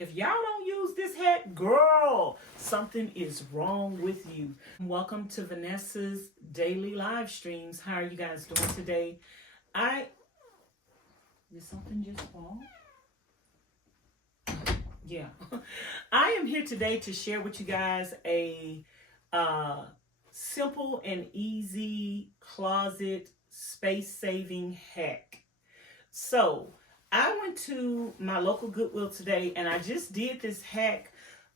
If y'all don't use this hat, girl, something is wrong with you. Welcome to Vanessa's daily live streams. How are you guys doing today? Did something just fall? Yeah. I am here today to share with you guys a simple and easy closet space saving hack. So I went to my local Goodwill today and I just did this hack.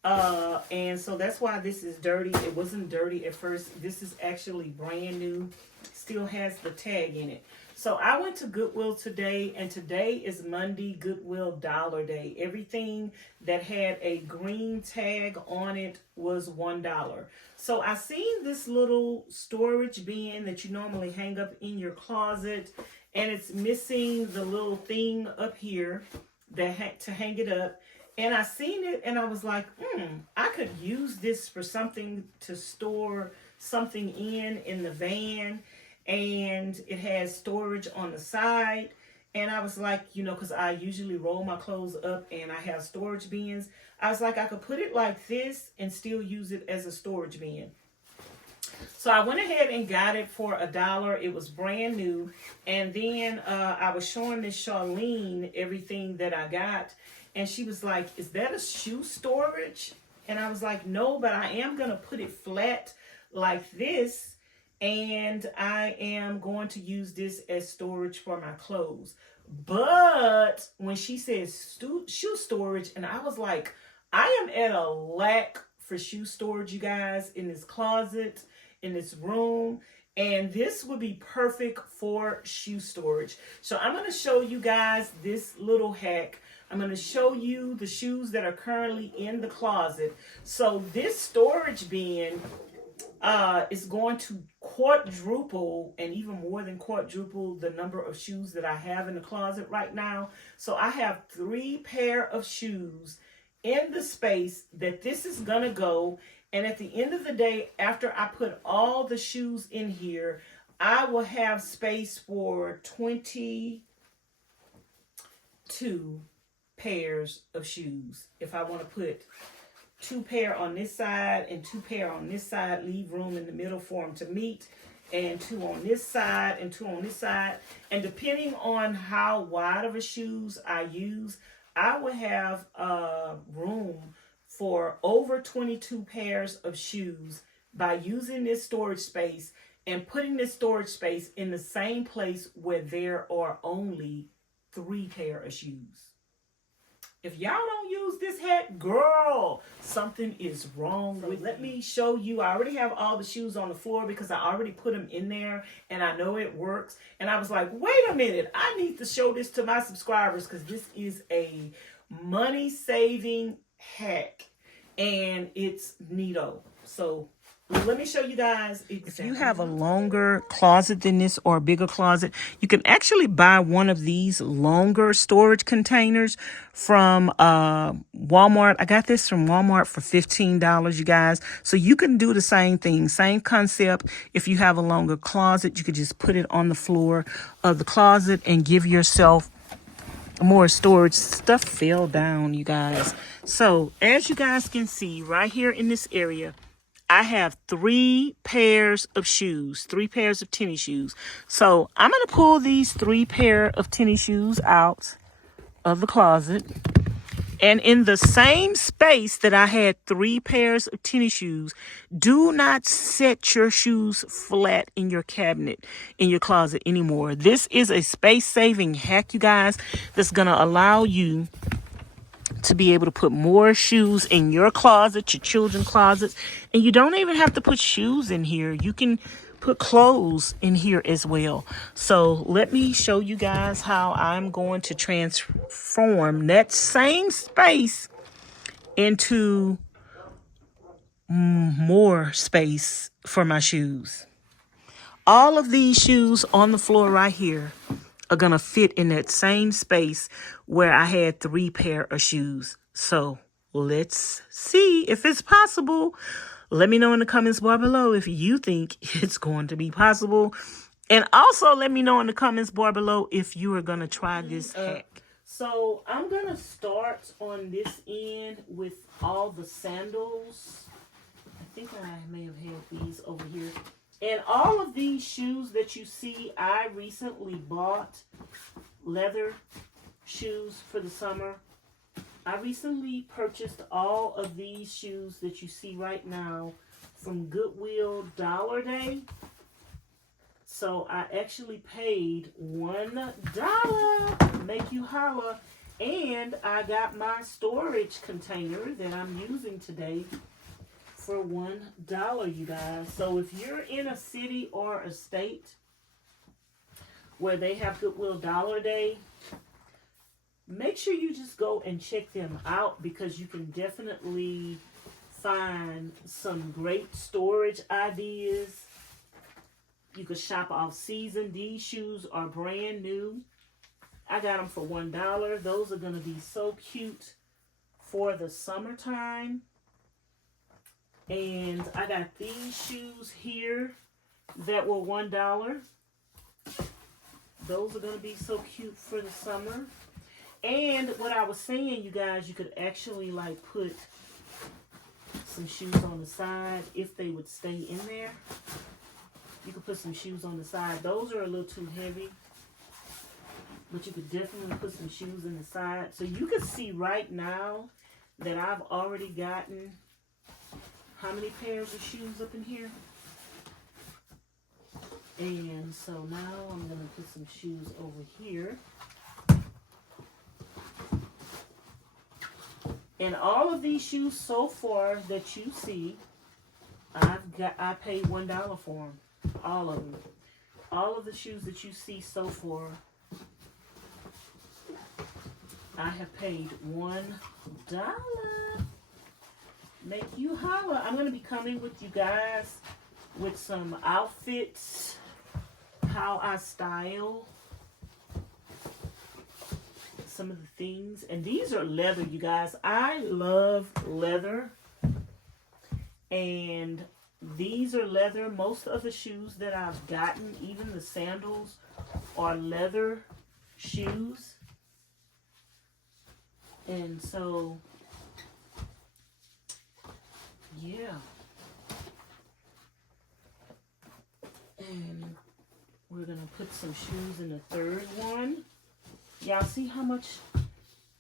And so that's why this is dirty. It wasn't dirty at first. This is actually brand new. Still has the tag in it. So I went to Goodwill today, and today is Monday, Goodwill Dollar Day. Everything that had a green tag on it was $1. So I seen this little storage bin that you normally hang up in your closet, and it's missing the little thing up here that to hang it up. And I seen it and I was like, I could use this for something to store something in the van. And it has storage on the side. And I was like, because I usually roll my clothes up and I have storage bins. I was like, I could put it like this and still use it as a storage bin. So I went ahead and got it for $1. It was brand new. And then I was showing Miss Charlene everything that I got. And she was like, is that a shoe storage? And I was like, no, but I am going to put it flat like this. And I am going to use this as storage for my clothes. But when she says shoe storage, and I was like, I am at a lack for shoe storage, you guys, in this closet, in this room. And this would be perfect for shoe storage. So I'm going to show you guys this little hack. I'm going to show you the shoes that are currently in the closet. So this storage bin is going to quadruple and even more than quadruple the number of shoes that I have in the closet right now. So I have 3 pair of shoes in the space that this is going to go. And at the end of the day, after I put all the shoes in here, I will have space for 22 pairs of shoes. If I want to put 2 pair on this side and 2 pair on this side, leave room in the middle for them to meet, and 2 on this side and 2 on this side. And depending on how wide of a shoes I use, I will have room for over 22 pairs of shoes by using this storage space and putting this storage space in the same place where there are only 3 pair of shoes. If y'all don't use this hat, girl, something is wrong with you. Let me show you. I already have all the shoes on the floor because I already put them in there and I know it works. And I was like, wait a minute, I need to show this to my subscribers because this is a money-saving hack and it's neato. So let me show you guys exactly. If you have a longer closet than this or a bigger closet, you can actually buy one of these longer storage containers from Walmart. I got this from Walmart for $15, you guys. So you can do the same thing, same concept. If you have a longer closet, you could just put it on the floor of the closet and give yourself more storage. Stuff fell down, you guys. So as you guys can see right here in this area, I have 3 pairs of shoes, 3 pairs of tennis shoes. So I'm going to pull these 3 pair of tennis shoes out of the closet. And in the same space that I had 3 pairs of tennis shoes, do not set your shoes flat in your cabinet, in your closet anymore. This is a space-saving hack, you guys, that's going to allow you to be able to put more shoes in your closet, your children's closets. And you don't even have to put shoes in here. You can put clothes in here as well. So let me show you guys how I'm going to transform that same space into more space for my shoes. All of these shoes on the floor right here are going to fit in that same space where I had 3 pair of shoes. So let's see if it's possible. Let me know in the comments bar below if you think it's going to be possible. And also let me know in the comments bar below if you are going to try this hack. So I'm going to start on this end with all the sandals. I think I may have had these over here. And all of these shoes that you see, I recently bought leather shoes for the summer. I recently purchased all of these shoes that you see right now from Goodwill Dollar Day. So I actually paid $1, make you holla, and I got my storage container that I'm using today for $1, you guys. So if you're in a city or a state where they have Goodwill Dollar Day, make sure you just go and check them out, because you can definitely find some great storage ideas. You could shop off season. These shoes are brand new. I got them for $1. Those are going to be so cute for the summertime. And I got these shoes here that were $1. Those are going to be so cute for the summer. And what I was saying, you guys, you could actually like put some shoes on the side if they would stay in there. You could put some shoes on the side. Those are a little too heavy, but you could definitely put some shoes in the side. So you can see right now that I've already gotten how many pairs of shoes up in here. And so now I'm going to put some shoes over here. And all of these shoes so far that you see, I paid $1 for them. All of them. All of the shoes that you see so far, I have paid $1. Make you holla. I'm going to be coming with you guys with some outfits, how I style some of the things. And these are leather, you guys. I love leather. And these are leather. Most of the shoes that I've gotten, even the sandals, are leather shoes. And so, yeah. And we're going to put some shoes in the third one. Y'all see how much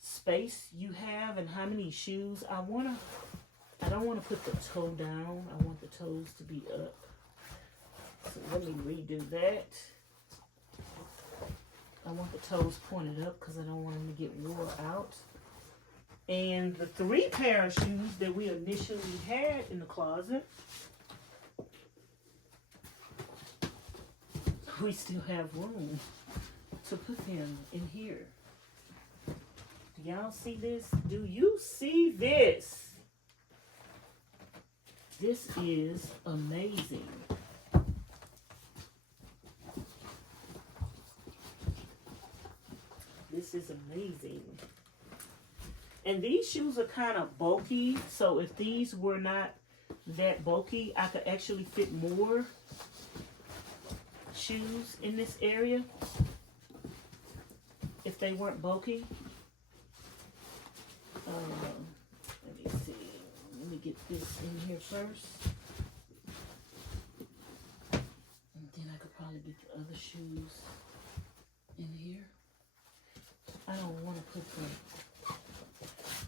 space you have and how many shoes? I don't want to put the toe down. I want the toes to be up. So let me redo that. I want the toes pointed up because I don't want them to get wore out. And the 3 pair of shoes that we initially had in the closet, we still have room to put them in here. Do y'all see this? Do you see this? This is amazing. This is amazing. And these shoes are kind of bulky, so if these were not that bulky, I could actually fit more shoes in this area if they weren't bulky. Let me see. Let me get this in here first. And then I could probably get the other shoes in here. I don't want to put them.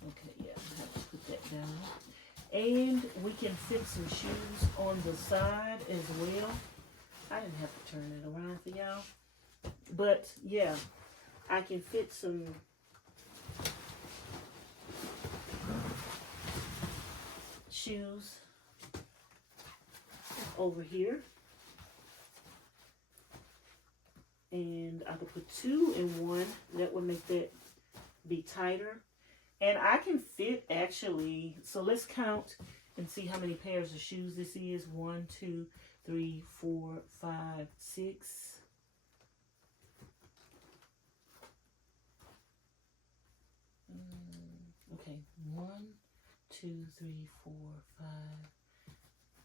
Okay, yeah, I have to put that down. And we can fit some shoes on the side as well. I didn't have to turn it around for y'all. But, yeah, I can fit some shoes over here. And I could put 2 in one. That would make that be tighter. And I can fit actually, so let's count and see how many pairs of shoes this is. 1, 2, 3, 4, 5, 6. Okay, 1, 2, 3, 4, 5,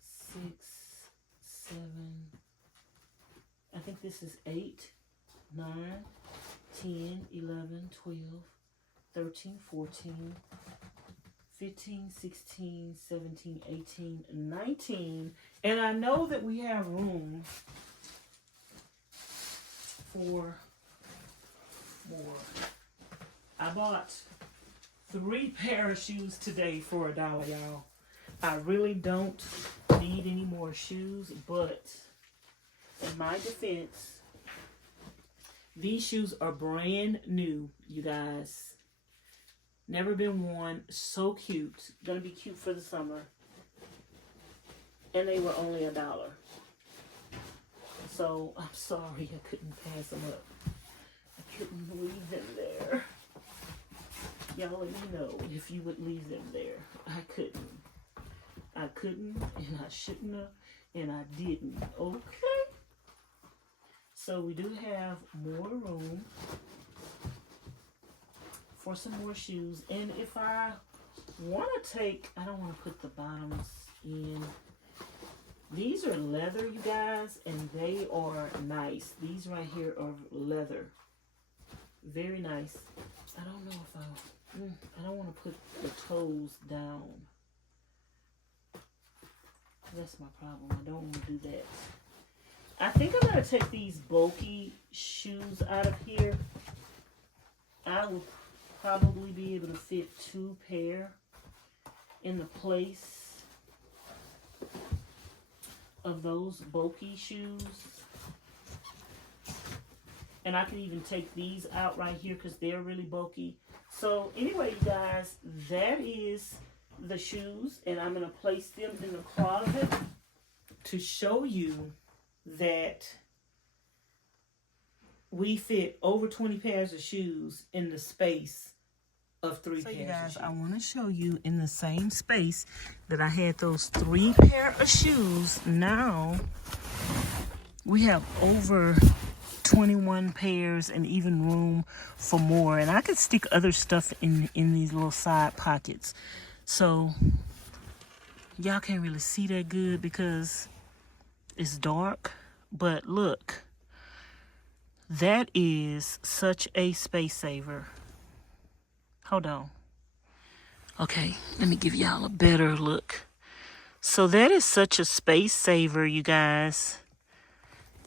6, 7. I think this is 8, 9, 10, 11, 12, 13, 14, 15, 16, 17, 18, 19. And I know that we have room for more. I bought 3 pair of shoes today for $1, y'all. I really don't need any more shoes, but in my defense, these shoes are brand new, you guys. Never been worn. So cute. Gonna be cute for the summer. And they were only $1. So I'm sorry I couldn't pass them up. I couldn't leave them there. Y'all let me know if you would leave them there. I couldn't. I couldn't, and I shouldn't have, and I didn't. Okay. So we do have more room for some more shoes. And if I want to take, I don't want to put the bottoms in. These are leather, you guys, and they are nice. These right here are leather. Very nice. I don't know if I don't want to put the toes down. That's my problem. I don't want to do that. I think I'm going to take these bulky shoes out of here. I will probably be able to fit 2 pair in the place of those bulky shoes. And I can even take these out right here because they're really bulky. So anyway, you guys, that is the shoes. And I'm going to place them in the closet to show you that we fit over 20 pairs of shoes in the space of 3 pairs. So you guys, I want to show you in the same space that I had those 3 pair of shoes. Now we have over 21 pairs and even room for more. And I could stick other stuff in these little side pockets. So y'all can't really see that good because it's dark. But look, that is such a space saver. Hold on. Okay, let me give y'all a better look. So that is such a space saver, you guys.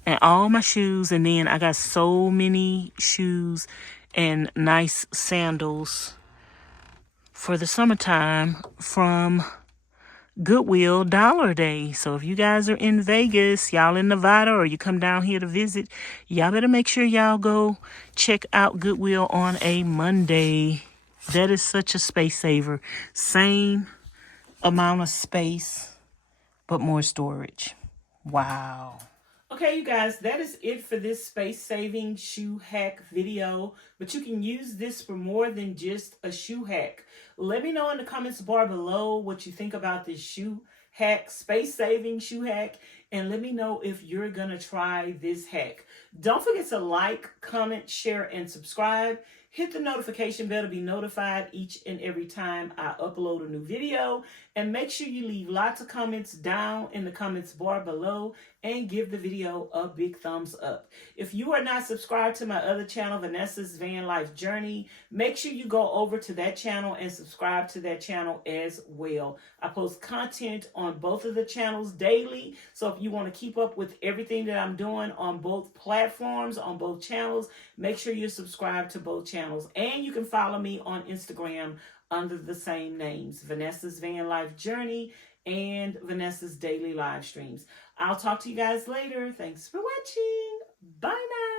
And all my shoes, and then I got so many shoes and nice sandals for the summertime from Goodwill Dollar Day. So if you guys are in Vegas, y'all in Nevada, or you come down here to visit, y'all better make sure y'all go check out Goodwill on a Monday. That is such a space saver. Same amount of space, but more storage. Wow. Okay, you guys, that is it for this space-saving shoe hack video. But you can use this for more than just a shoe hack. Let me know in the comments bar below what you think about this shoe hack, space-saving shoe hack. And let me know if you're going to try this hack. Don't forget to like, comment, share, and subscribe. Hit the notification bell to be notified each and every time I upload a new video. And make sure you leave lots of comments down in the comments bar below and give the video a big thumbs up. If you are not subscribed to my other channel, Vanessa's Van Life Journey, make sure you go over to that channel and subscribe to that channel as well. I post content on both of the channels daily. So if you want to keep up with everything that I'm doing on both platforms, on both channels, make sure you're subscribed to both channels. And you can follow me on Instagram under the same names, Vanessa's Van Life Journey and Vanessa's Daily Live Streams. I'll talk to you guys later. Thanks for watching. Bye now.